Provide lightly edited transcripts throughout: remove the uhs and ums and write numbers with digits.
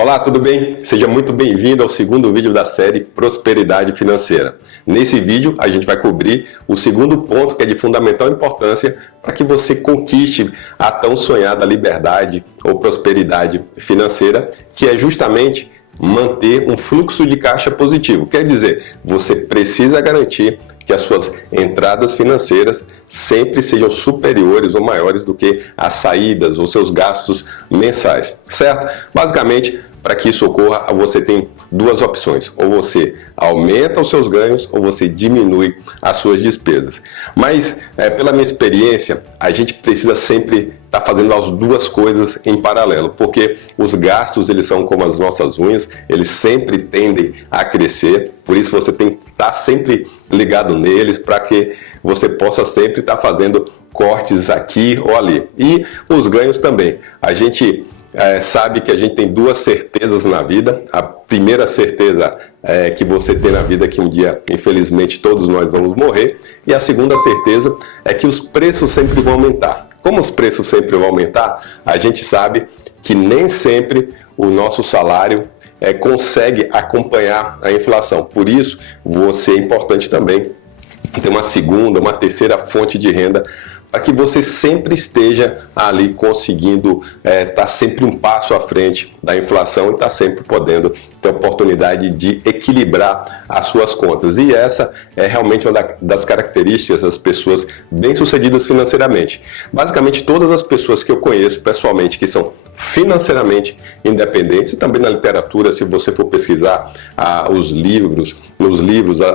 Olá, tudo bem? Seja muito bem-vindo ao segundo vídeo da série Prosperidade Financeira. Nesse vídeo, a gente vai cobrir o segundo ponto que é de fundamental importância para que você conquiste a tão sonhada liberdade ou prosperidade financeira, que é justamente manter um fluxo de caixa positivo. Quer dizer, você precisa garantir que as suas entradas financeiras sempre sejam superiores ou maiores do que as saídas ou seus gastos mensais, certo? Basicamente, para que isso ocorra, você tem duas opções: ou você aumenta os seus ganhos ou você diminui as suas despesas. Mas, pela minha experiência, a gente precisa sempre estar fazendo as duas coisas em paralelo, porque os gastos, eles são como as nossas unhas, eles sempre tendem a crescer, por isso você tem que estar sempre ligado neles para que você possa sempre estar fazendo cortes aqui ou ali. E os ganhos também. A gente sabe que a gente tem duas certezas na vida. A primeira certeza que você tem na vida é que um dia, infelizmente, todos nós vamos morrer. E a segunda certeza é que os preços sempre vão aumentar. Como os preços sempre vão aumentar, a gente sabe que nem sempre o nosso salário consegue acompanhar a inflação. Por isso, você é importante também ter uma segunda, uma terceira fonte de renda para que você sempre esteja ali conseguindo estar sempre um passo à frente da inflação e estar sempre podendo ter a oportunidade de equilibrar as suas contas. E essa é realmente uma das características das pessoas bem-sucedidas financeiramente. Basicamente, todas as pessoas que eu conheço pessoalmente que são financeiramente independentes, e também na literatura, se você for pesquisar nos livros,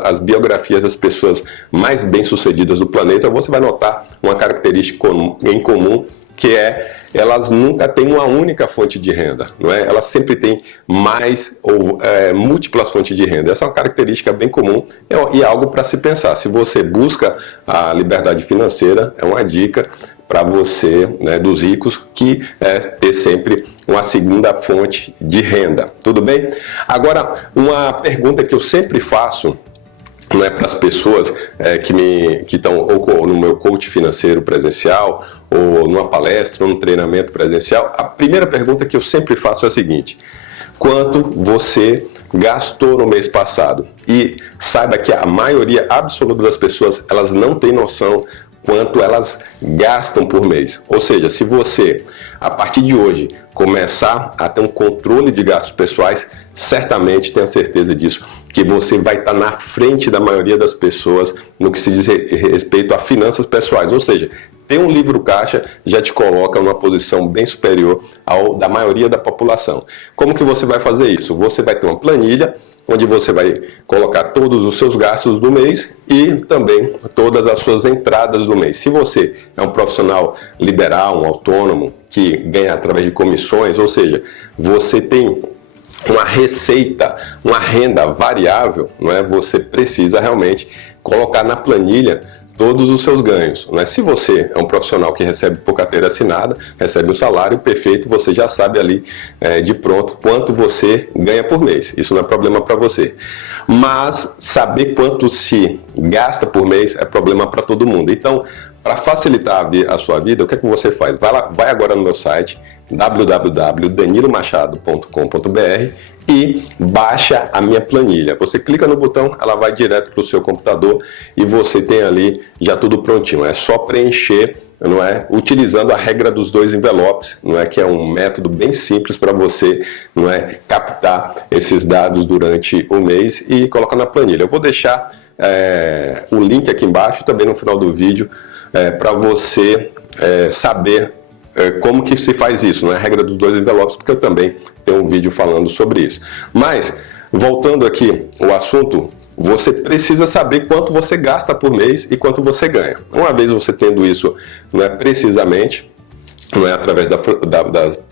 as biografias das pessoas mais bem-sucedidas do planeta, você vai notar uma característica em comum, que elas nunca têm uma única fonte de renda, não é? Elas sempre têm mais ou múltiplas fontes de renda. Essa é uma característica bem comum e algo para se pensar. Se você busca a liberdade financeira, é uma dica para você, né, dos ricos, que ter sempre uma segunda fonte de renda. Tudo bem? Agora, uma pergunta que eu sempre faço, não é, para as pessoas que estão ou no meu coach financeiro presencial, ou numa palestra, ou num treinamento presencial, a primeira pergunta que eu sempre faço é a seguinte: quanto você gastou no mês passado? E saiba que a maioria absoluta das pessoas, elas não têm noção quanto elas gastam por mês. Ou seja, se você, a partir de hoje, começar a ter um controle de gastos pessoais, certamente, tenha certeza disso, que você vai estar na frente da maioria das pessoas no que se diz respeito a finanças pessoais. Ou seja, ter um livro caixa já te coloca numa posição bem superior ao da maioria da população. Como que você vai fazer isso? Você vai ter uma planilha onde você vai colocar todos os seus gastos do mês e também todas as suas entradas do mês. Se você é um profissional liberal, um autônomo, que ganha através de comissões, ou seja, você tem uma receita, uma renda variável, não é? Você precisa realmente colocar na planilha todos os seus ganhos, né? Se você é um profissional que recebe por carteira assinada, recebe um salário perfeito, você já sabe ali de pronto quanto você ganha por mês. Isso não é problema para você. Mas saber quanto se gasta por mês é problema para todo mundo. Então, para facilitar a sua vida, o que é que você faz? Vai agora no meu site www.danilomachado.com.br e baixa a minha planilha. Você clica no botão, ela vai direto para o seu computador e você tem ali já tudo prontinho. É só preencher, não é? Utilizando a regra dos 2 envelopes, não é? Que é um método bem simples para você, não é, captar esses dados durante o mês e colocar na planilha. Eu vou deixar o link aqui embaixo, também no final do vídeo, para você saber como que se faz isso, não é a regra dos 2 envelopes, porque eu também tenho um vídeo falando sobre isso. Mas, voltando aqui ao assunto, você precisa saber quanto você gasta por mês e quanto você ganha. Uma vez você tendo isso, não é, precisamente, não é, através da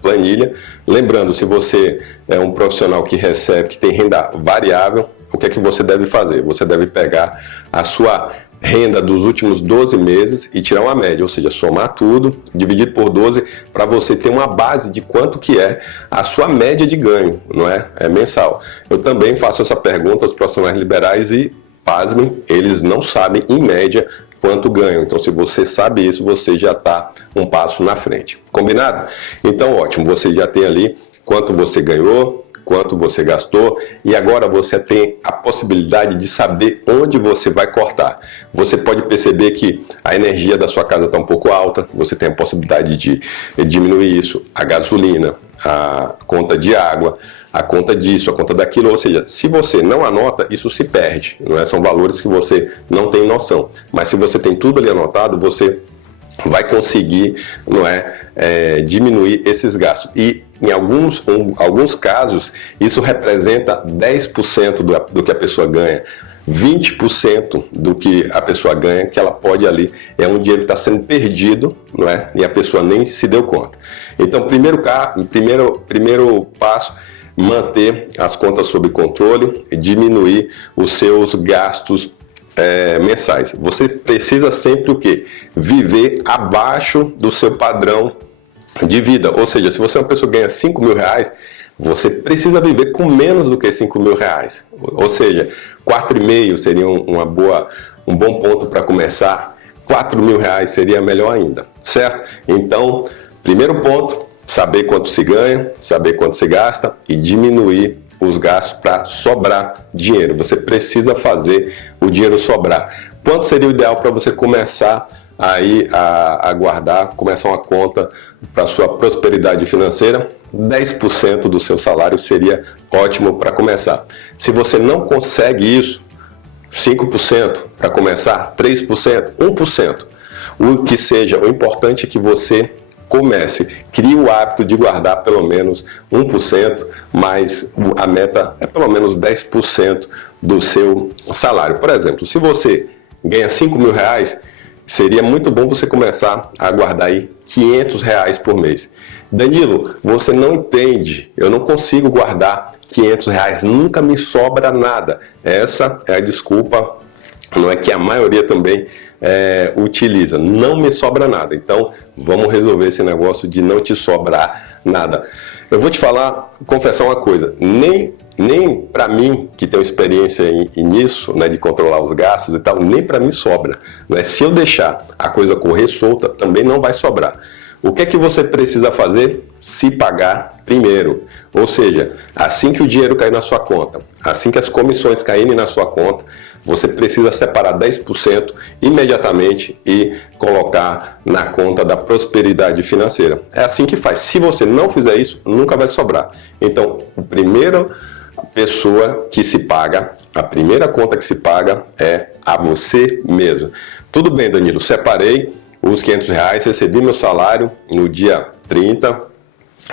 planilha, lembrando, se você é um profissional que recebe, que tem renda variável, o que é que você deve fazer? Você deve pegar a sua renda dos últimos 12 meses e tirar uma média, ou seja, somar tudo, dividir por 12, para você ter uma base de quanto que é a sua média de ganho, não é? É mensal. Eu também faço essa pergunta aos profissionais liberais e, pasmem, eles não sabem, em média, quanto ganham. Então, se você sabe isso, você já está um passo na frente. Combinado? Então, ótimo, você já tem ali quanto você ganhou, quanto você gastou, e agora você tem a possibilidade de saber onde você vai cortar. Você pode perceber que a energia da sua casa está um pouco alta, você tem a possibilidade de diminuir isso, a gasolina, a conta de água, a conta disso, a conta daquilo, ou seja, se você não anota, isso se perde, não é? São valores que você não tem noção, mas se você tem tudo ali anotado, você vai conseguir, não é, diminuir esses gastos. E em alguns casos, isso representa 10% do que a pessoa ganha, 20% do que a pessoa ganha, que ela pode ali, é um dinheiro que está sendo perdido, não é? E a pessoa nem se deu conta. Então, primeiro passo, manter as contas sob controle e diminuir os seus gastos mensais. Você precisa sempre o quê? Viver abaixo do seu padrão de vida. Ou seja, se você é uma pessoa que ganha 5 mil reais, você precisa viver com menos do que 5 mil reais. Ou seja, 4,5 seria um bom ponto para começar. 4 mil reais seria melhor ainda, certo? Então, primeiro ponto, saber quanto se ganha, saber quanto se gasta e diminuir os gastos para sobrar dinheiro. Você precisa fazer o dinheiro sobrar. Quanto seria o ideal para você começar aí a guardar, começar uma conta para sua prosperidade financeira? 10% do seu salário seria ótimo para começar. Se você não consegue isso, 5% para começar, 3%, 1%. O que seja, o importante é que você comece, crie o hábito de guardar pelo menos 1%, mas a meta é pelo menos 10% do seu salário. Por exemplo, se você ganha 5 mil reais, seria muito bom você começar a guardar aí 500 reais por mês. Danilo, você não entende, eu não consigo guardar 500 reais, nunca me sobra nada. Essa é a desculpa, não é, que a maioria também utiliza. Não me sobra nada. Então, vamos resolver esse negócio de não te sobrar nada. Eu vou te confessar uma coisa. Nem para mim, que tenho experiência nisso, né, de controlar os gastos e tal, nem para mim sobra. Né? Se eu deixar a coisa correr solta, também não vai sobrar. O que é que você precisa fazer? Se pagar primeiro. Ou seja, assim que o dinheiro cair na sua conta, assim que as comissões caírem na sua conta, você precisa separar 10% imediatamente e colocar na conta da prosperidade financeira. É assim que faz. Se você não fizer isso, nunca vai sobrar. Então, a primeira pessoa que se paga, a primeira conta que se paga é a você mesmo. Tudo bem, Danilo, separei os 500 reais, recebi meu salário no dia 30,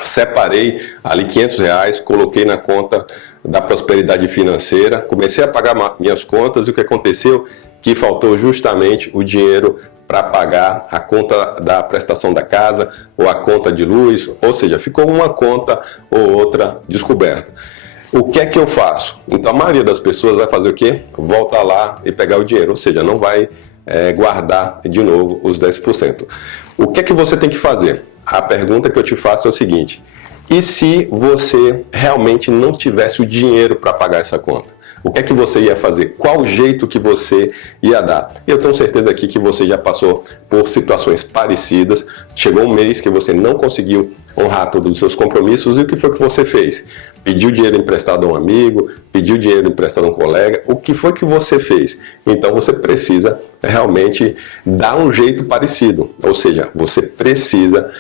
separei ali 500 reais, coloquei na conta da prosperidade financeira, comecei a pagar minhas contas e o que aconteceu? Que faltou justamente o dinheiro para pagar a conta da prestação da casa ou a conta de luz, ou seja, ficou uma conta ou outra descoberta. O que é que eu faço? Então a maioria das pessoas vai fazer o quê? Volta lá e pegar o dinheiro, ou seja, não vai guardar de novo os 10%. O que é que você tem que fazer? A pergunta que eu te faço é o seguinte: e se você realmente não tivesse o dinheiro para pagar essa conta? O que é que você ia fazer? Qual o jeito que você ia dar? Eu tenho certeza aqui que você já passou por situações parecidas. Chegou um mês que você não conseguiu honrar todos os seus compromissos e o que foi que você fez? Pediu dinheiro emprestado a um amigo, pediu dinheiro emprestado a um colega, o que foi que você fez? Então você precisa realmente dar um jeito parecido, ou seja, você precisa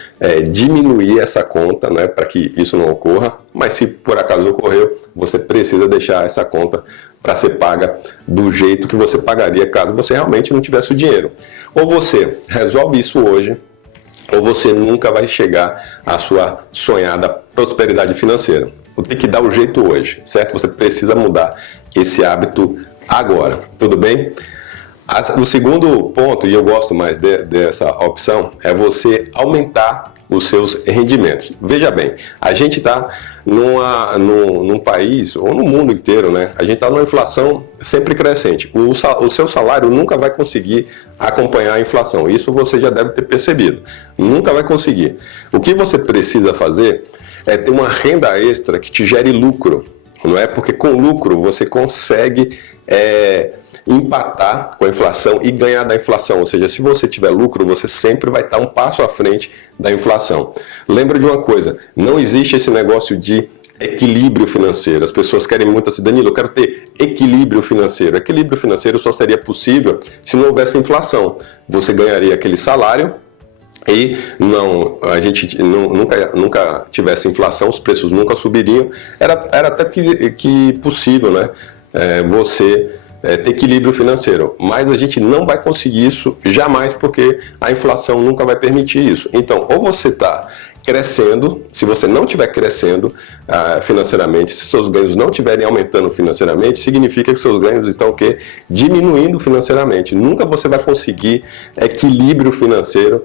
diminuir essa conta, né, para que isso não ocorra, mas se por acaso ocorreu, você precisa deixar essa conta para ser paga do jeito que você pagaria caso você realmente não tivesse o dinheiro. Ou você resolve isso hoje, ou você nunca vai chegar à sua sonhada prosperidade financeira. Tem que dar o jeito hoje, certo? Você precisa mudar esse hábito agora, tudo bem? O segundo ponto, e eu gosto mais dessa opção, é você aumentar os seus rendimentos. Veja bem, a gente está num país, ou no mundo inteiro, né? A gente está numa inflação sempre crescente. O seu salário nunca vai conseguir acompanhar a inflação. Isso você já deve ter percebido. Nunca vai conseguir. O que você precisa fazer é ter uma renda extra que te gere lucro. não é? Porque com lucro você consegue empatar com a inflação e ganhar da inflação. Ou seja, se você tiver lucro, você sempre vai estar um passo à frente da inflação. Lembra de uma coisa, não existe esse negócio de equilíbrio financeiro. As pessoas querem muito assim, Danilo, eu quero ter equilíbrio financeiro. Equilíbrio financeiro só seria possível se não houvesse inflação. Você ganharia aquele salário e a gente nunca tivesse inflação, os preços nunca subiriam. Era até que possível, né? Você ter equilíbrio financeiro. Mas a gente não vai conseguir isso jamais, porque a inflação nunca vai permitir isso. Então, ou você está crescendo, se você não estiver crescendo financeiramente, se seus ganhos não estiverem aumentando financeiramente, significa que seus ganhos estão diminuindo financeiramente. Nunca você vai conseguir equilíbrio financeiro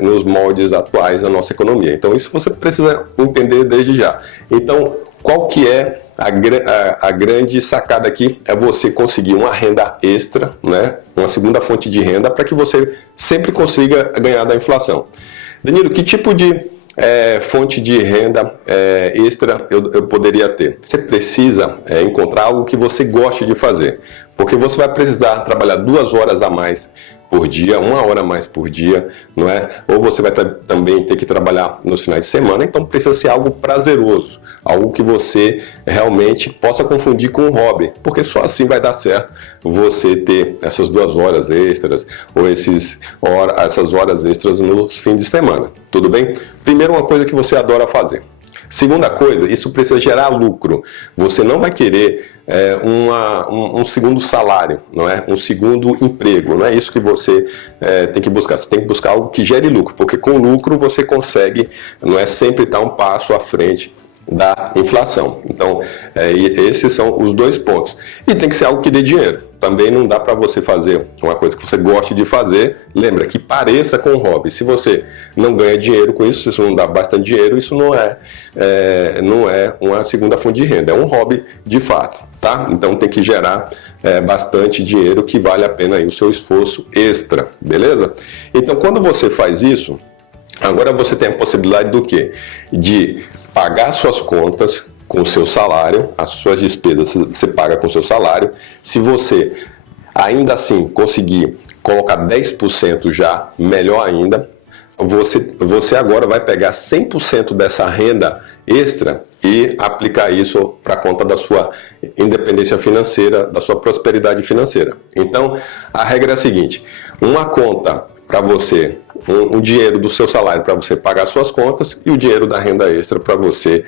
nos moldes atuais da nossa economia. Então isso você precisa entender desde já. Então, qual que é a grande sacada aqui? É você conseguir uma renda extra, né? Uma segunda fonte de renda, para que você sempre consiga ganhar da inflação. Danilo, que tipo de fonte de renda extra eu poderia ter? Você precisa encontrar algo que você goste de fazer, porque você vai precisar trabalhar 2 horas a mais por dia, 1 hora a mais por dia, não é? Ou você vai também ter que trabalhar nos finais de semana, então precisa ser algo prazeroso, algo que você realmente possa confundir com um hobby, porque só assim vai dar certo você ter essas 2 horas extras ou essas horas extras nos fins de semana, tudo bem? Primeiro, uma coisa que você adora fazer. Segunda coisa, isso precisa gerar lucro. Você não vai querer um segundo salário, não é? Um segundo emprego. Não é isso que você tem que buscar. Você tem que buscar algo que gere lucro, porque com lucro você consegue, não é, sempre estar um passo à frente da inflação. Então, esses são os 2 pontos. E tem que ser algo que dê dinheiro. Também não dá para você fazer uma coisa que você goste de fazer, lembra, que pareça com um hobby. Se você não ganha dinheiro com isso, se isso não dá bastante dinheiro, isso não é uma segunda fonte de renda, é um hobby de fato, tá? Então tem que gerar bastante dinheiro que vale a pena aí o seu esforço extra, beleza? Então quando você faz isso, agora você tem a possibilidade do quê? De pagar suas contas com o seu salário, as suas despesas você paga com o seu salário. Se você ainda assim conseguir colocar 10% já, melhor ainda, você agora vai pegar 100% dessa renda extra e aplicar isso para a conta da sua independência financeira, da sua prosperidade financeira. Então, a regra é a seguinte, uma conta para você, um dinheiro do seu salário para você pagar suas contas e o dinheiro da renda extra para você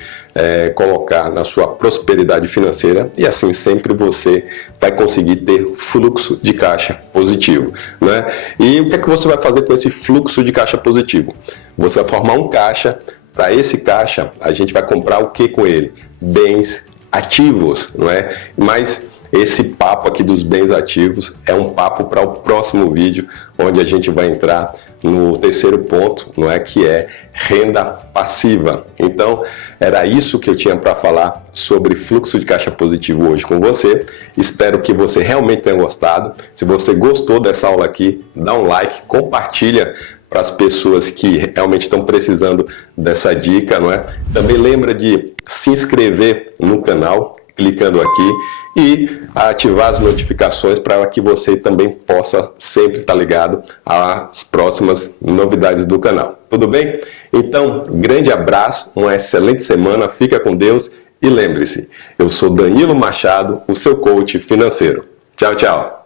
colocar na sua prosperidade financeira, e assim sempre você vai conseguir ter fluxo de caixa positivo, né? E o que é que você vai fazer com esse fluxo de caixa positivo? Você vai formar um caixa. Para esse caixa a gente vai comprar o que com ele? Bens ativos, não é? Mas esse papo aqui dos bens ativos é um papo para o próximo vídeo, onde a gente vai entrar no terceiro ponto, não é, que é renda passiva. Então, era isso que eu tinha para falar sobre fluxo de caixa positivo hoje com você. Espero que você realmente tenha gostado. Se você gostou dessa aula aqui, dá um like, compartilha para as pessoas que realmente estão precisando dessa dica, não é? Também lembra de se inscrever no canal, clicando aqui, e ativar as notificações para que você também possa sempre estar ligado às próximas novidades do canal. Tudo bem? Então, grande abraço, uma excelente semana, fica com Deus e lembre-se, eu sou Danilo Machado, o seu coach financeiro. Tchau, tchau!